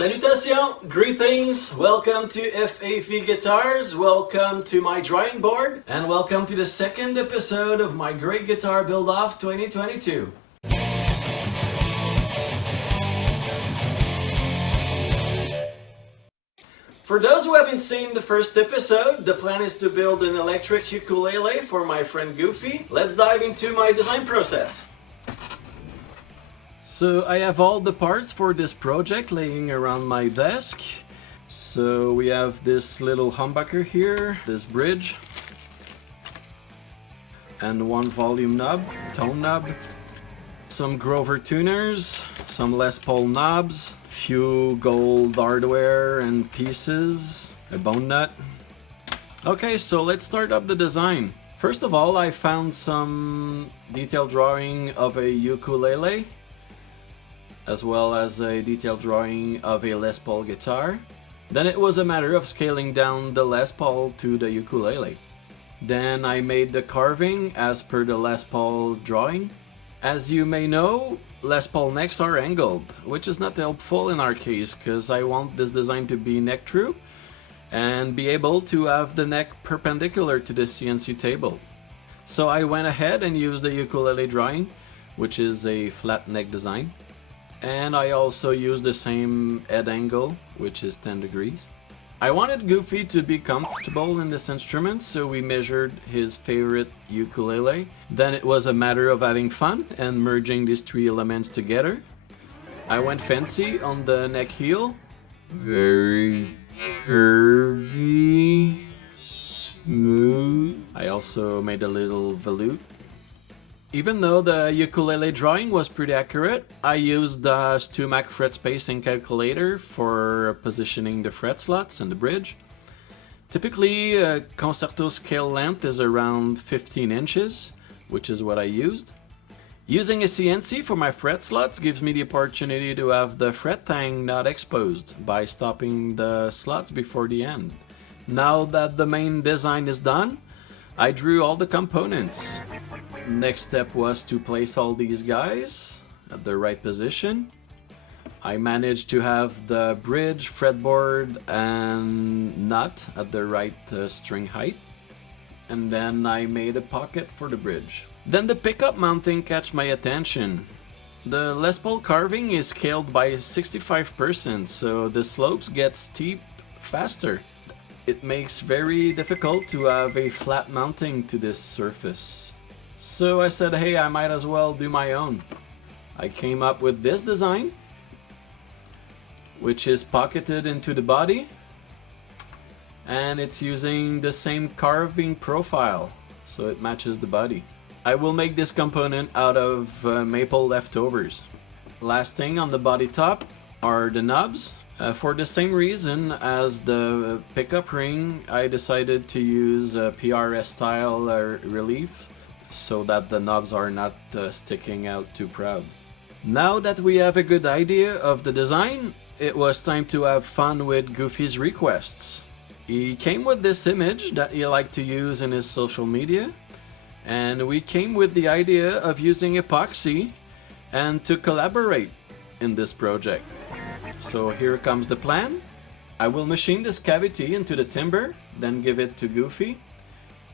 Salutations, greetings, welcome to FAV Guitars, welcome to my drawing board, and welcome to the second episode of my Great Guitar Build-Off 2022. For those who haven't seen the first episode, the plan is to build an electric ukulele for my friend Goofy. Let's dive into my design process. So I have all the parts for this project laying around my desk. So we have this little humbucker here, this bridge, and one volume knob, tone knob, some Grover tuners, some Les Paul knobs, few gold hardware and pieces, a bone nut. Okay, so let's start up the design. First of all, I found some detailed drawing of a ukulele, as well as a detailed drawing of a Les Paul guitar. Then it was a matter of scaling down the Les Paul to the ukulele. Then I made the carving as per the Les Paul drawing. As you may know, Les Paul necks are angled, which is not helpful in our case because I want this design to be neck true and be able to have the neck perpendicular to the CNC table. So I went ahead and used the ukulele drawing, which is a flat neck design. And I also used the same head angle, which is 10 degrees. I wanted Goofy to be comfortable in this instrument, so we measured his favorite ukulele. Then it was a matter of having fun and merging these three elements together. I went fancy on the neck heel. Very curvy, smooth. I also made a little volute. Even though the ukulele drawing was pretty accurate, I used the Stumac fret spacing calculator for positioning the fret slots and the bridge. Typically, a concerto scale length is around 15 inches, which is what I used. Using a CNC for my fret slots gives me the opportunity to have the fret tang not exposed by stopping the slots before the end. Now that the main design is done, I drew all the components. Next step was to place all these guys at the right position. I managed to have the bridge, fretboard, and nut at the right string height. And then I made a pocket for the bridge. Then the pickup mounting catch my attention. The Les Paul carving is scaled by 65%, so the slopes get steep faster. It makes very difficult to have a flat mounting to this surface. So I said, hey, I might as well do my own. I came up with this design, which is pocketed into the body, and it's using the same carving profile, so it matches the body. I will make this component out of maple leftovers. Last thing on the body top are the knobs. For the same reason as the pickup ring, I decided to use a PRS style relief so that the knobs are not sticking out too proud. Now that we have a good idea of the design, it was time to have fun with Goofy's requests. He came with this image that he liked to use in his social media, and we came with the idea of using epoxy and to collaborate in this project. So here comes the plan. I will machine this cavity into the timber, then give it to Goofy.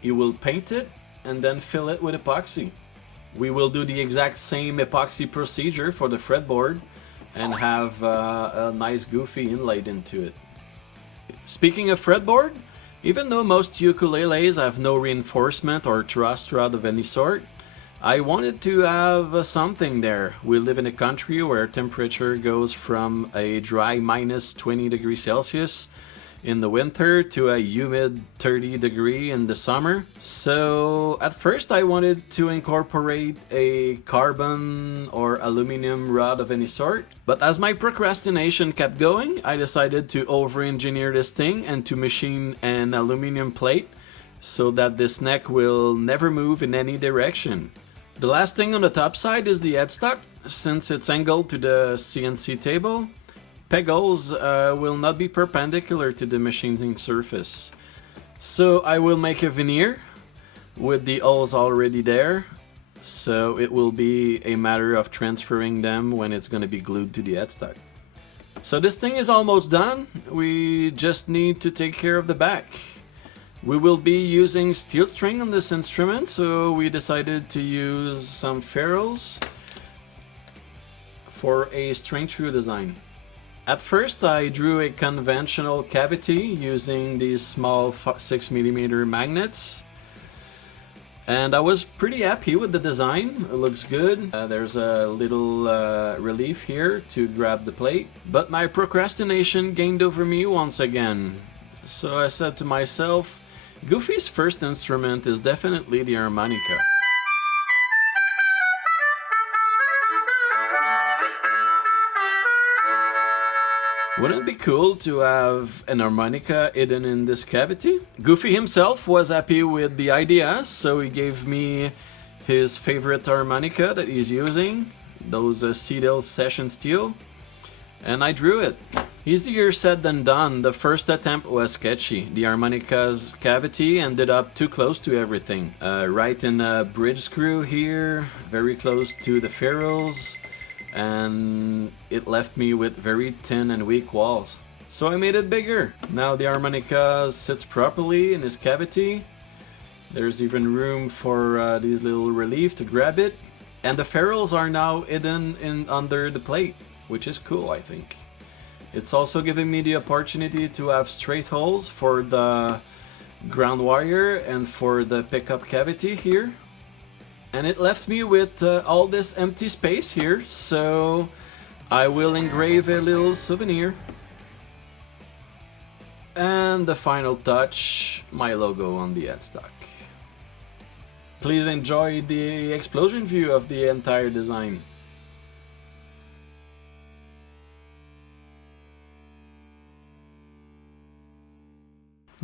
He will paint it and then fill it with epoxy. We will do the exact same epoxy procedure for the fretboard and have a nice Goofy inlaid into it. Speaking of fretboard, even though most ukuleles have no reinforcement or truss rod of any sort, I wanted to have something there. We live in a country where temperature goes from a dry minus 20 degrees Celsius in the winter to a humid 30 degree in the summer. So at first I wanted to incorporate a carbon or aluminum rod of any sort, but as my procrastination kept going, I decided to over-engineer this thing and to machine an aluminum plate so that this neck will never move in any direction. The last thing on the top side is the headstock. Since it's angled to the CNC table, peg holes will not be perpendicular to the machining surface. So I will make a veneer with the holes already there, so it will be a matter of transferring them when it's going to be glued to the headstock. So this thing is almost done. We just need to take care of the back. We will be using steel string on this instrument, so we decided to use some ferrules for a string through design. At first I drew a conventional cavity using these small 6mm magnets. And I was pretty happy with the design. It looks good. There's a little relief here to grab the plate. But my procrastination gained over me once again. So I said to myself, Goofy's first instrument is definitely the harmonica. Wouldn't it be cool to have an harmonica hidden in this cavity? Goofy himself was happy with the idea, so he gave me his favorite harmonica that he's using, those CAD Session Steel, and I drew it. Easier said than done. The first attempt was sketchy. The harmonica's cavity ended up too close to everything. Right in a bridge screw here, very close to the ferrules, and it left me with very thin and weak walls. So I made it bigger. Now the harmonica sits properly in its cavity. There's even room for these little relief to grab it. And the ferrules are now hidden under the plate, which is cool, I think. It's also giving me the opportunity to have straight holes for the ground wire and for the pickup cavity here. And it left me with all this empty space here, so I will engrave a little souvenir. And the final touch, my logo on the headstock. Please enjoy the explosion view of the entire design.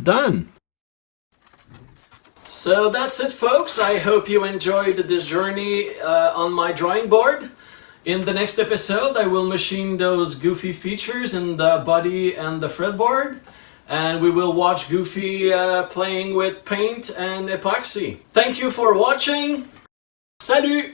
Done! So that's it, folks. I hope you enjoyed this journey on my drawing board. In the next episode I will machine those Goofy features in the body and the fretboard, and we will watch Goofy playing with paint and epoxy. Thank you for watching. Salut!